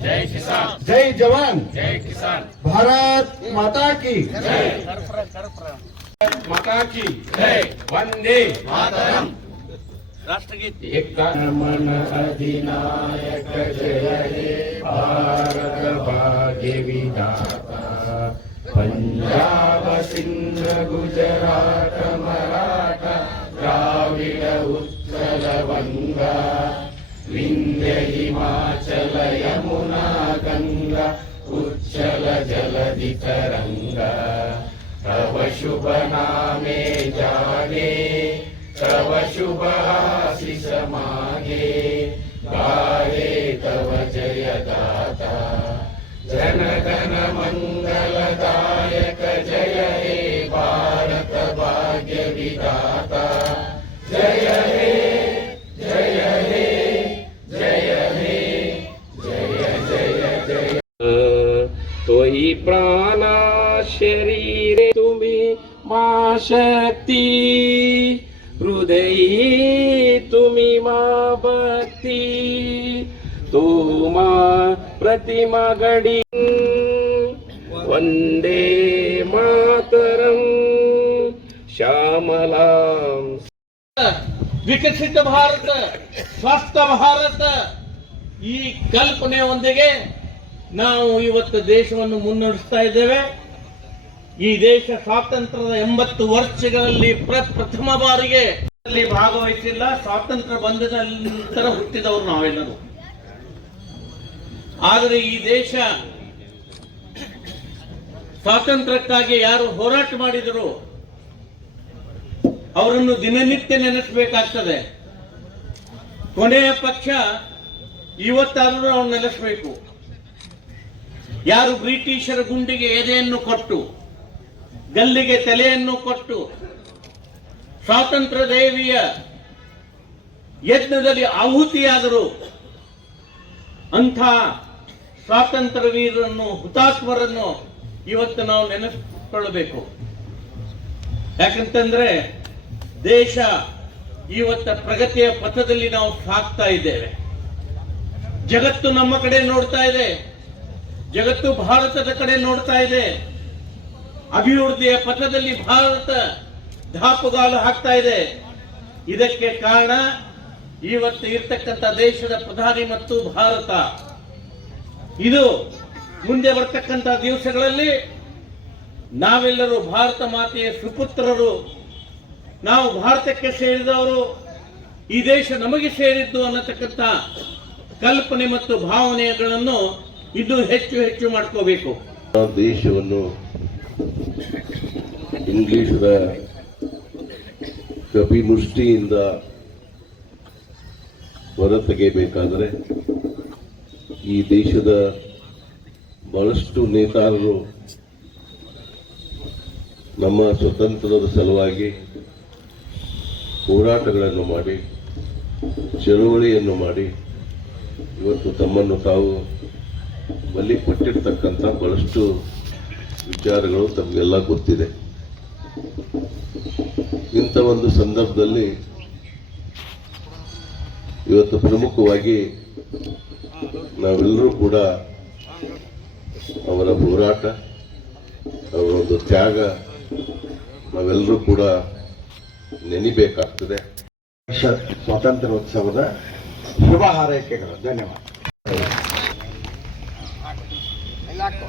जय किसान, जय जवान, जय किसान, भारत माता की जय माता की जय वंदे मातरम. राष्ट्रगीत. एक मन अधिनायक जय हे भारत भाग्य विधाता पंजाब सिंध गुजरात मराठा द्राविड उत्कल गंगा विंध्य हिमाचल यमुना गंगा उच्चल जलधि तरंगा तव शुभ नामे जागे तव शुभ आशीष मागे गाये तव जय गाथा जन गण मंगलदायक जय हे भारत भाग्य विधाता जय हे जय हे जय हे जय जय जय तोही प्राणा शरीरे तुम्ही मा शक्ती हृदयी तुम्ही मा भक्ती तो मा प्रतिमा गडी वंदे मातरಂ ಶ್ಯಾಮಲಾಂ. ವಿಕಸಿತ ಭಾರತ, ಸ್ವಸ್ಥ ಭಾರತ ಈ ಕಲ್ಪನೆಯೊಂದಿಗೆ ನಾವು ಇವತ್ತು ದೇಶವನ್ನು ಮುನ್ನಡೆಸ್ತಾ ಇದ್ದೇವೆ. ಈ ದೇಶ ಸ್ವಾತಂತ್ರ್ಯದ 80 ವರ್ಷಗಳಲ್ಲಿ ಪ್ರಥಮ ಬಾರಿಗೆ ಭಾಗವಹಿಸಿಲ್ಲ. ಸ್ವಾತಂತ್ರ್ಯ ಬಂದ ನಂತರ ಹುಟ್ಟಿದವರು ನಾವೆಲ್ಲರೂ. ಆದರೆ ಈ ದೇಶ ಸ್ವಾತಂತ್ರ್ಯಕ್ಕಾಗಿ ಯಾರು ಹೋರಾಟ ಮಾಡಿದರು ಅವರನ್ನು ದಿನನಿತ್ಯ ನೆನೆಸಬೇಕಾಗ್ತದೆ. ಕೊನೆಯ ಪಕ್ಷ ಇವತ್ತಾದರೂ ನಾವು ನೆನೆಸಬೇಕು. ಯಾರು ಬ್ರಿಟಿಷರ ಗುಂಡಿಗೆ ಎದೆಯನ್ನು ಕೊಟ್ಟು ಗಲ್ಲಿಗೆ ತಲೆಯನ್ನು ಕೊಟ್ಟು ಸ್ವಾತಂತ್ರ್ಯ ದೇವಿಯ ಯಜ್ಞದಲ್ಲಿ ಆಹುತಿಯಾದರು ಅಂಥ ಸ್ವಾತಂತ್ರ್ಯ ವೀರರನ್ನು, ಹುತಾತ್ಮರನ್ನು ಇವತ್ತು ನಾವು ನೆನೆಸಿಕೊಳ್ಳಬೇಕು. ಯಾಕಂತಂದ್ರೆ ದೇಶ ಇವತ್ತ ಪ್ರಗತಿಯ ಪಥದಲ್ಲಿ ನಾವು ಸಾಗ್ತಾ ಇದ್ದೇವೆ. ಜಗತ್ತು ನಮ್ಮ ಕಡೆ ನೋಡ್ತಾ ಇದೆ, ಜಗತ್ತು ಭಾರತದ ಕಡೆ ನೋಡ್ತಾ ಇದೆ. ಅಭಿವೃದ್ಧಿಯ ಪಥದಲ್ಲಿ ಭಾರತ ದಾಪುಗಾಲು ಹಾಕ್ತಾ ಇದೆ. ಇದಕ್ಕೆ ಕಾರಣ ಇವತ್ತು ಇರ್ತಕ್ಕಂಥ ದೇಶದ ಪ್ರಧಾನಿ ಮತ್ತು ಭಾರತ. ಇದು ಮುಂದೆ ಬರ್ತಕ್ಕಂಥ ದಿವಸಗಳಲ್ಲಿ ನಾವೆಲ್ಲರೂ ಭಾರತ ಮಾತೆಯ ಸುಪುತ್ರರು, ನಾವು ಭಾರತಕ್ಕೆ ಸೇರಿದವರು, ಈ ದೇಶ ನಮಗೆ ಸೇರಿದ್ದು ಅನ್ನತಕ್ಕಂಥ ಕಲ್ಪನೆ ಮತ್ತು ಭಾವನೆಗಳನ್ನು ಇನ್ನೂ ಹೆಚ್ಚು ಹೆಚ್ಚು ಮಾಡ್ಕೋಬೇಕು. ದೇಶವನ್ನು ಇಂಗ್ಲಿಷರ ಕಪಿಮುಷ್ಟಿಯಿಂದ ಹೊರತೆಗೆಯಬೇಕಾದರೆ ಈ ದೇಶದ ಬಹಳಷ್ಟು ನೇತಾರರು ನಮ್ಮ ಸ್ವತಂತ್ರದ ಸಲುವಾಗಿ ಹೋರಾಟಗಳನ್ನು ಮಾಡಿ, ಚಳುವಳಿಯನ್ನು ಮಾಡಿ ಇವತ್ತು ತಮ್ಮನ್ನು ತಾವು ಬಲಿಪಟ್ಟಿರ್ತಕ್ಕಂಥ ಬಹಳಷ್ಟು ವಿಚಾರಗಳು ತಮಗೆಲ್ಲ ಗೊತ್ತಿದೆ. ಇಂಥ ಒಂದು ಸಂದರ್ಭದಲ್ಲಿ ಇವತ್ತು ಪ್ರಮುಖವಾಗಿ ನಾವೆಲ್ಲರೂ ಕೂಡ ಅವರ ಹೋರಾಟ, ಅವರ ಒಂದು ತ್ಯಾಗ ನಾವೆಲ್ಲರೂ ಕೂಡ ನೆನಿಬೇಕಾಗ್ತದೆ. ಸ್ವಾತಂತ್ರ್ಯೋತ್ಸವದ ಶುಭ ಹಾರೈಕೆಗಳು. ಧನ್ಯವಾದ. ಆಯ್ತು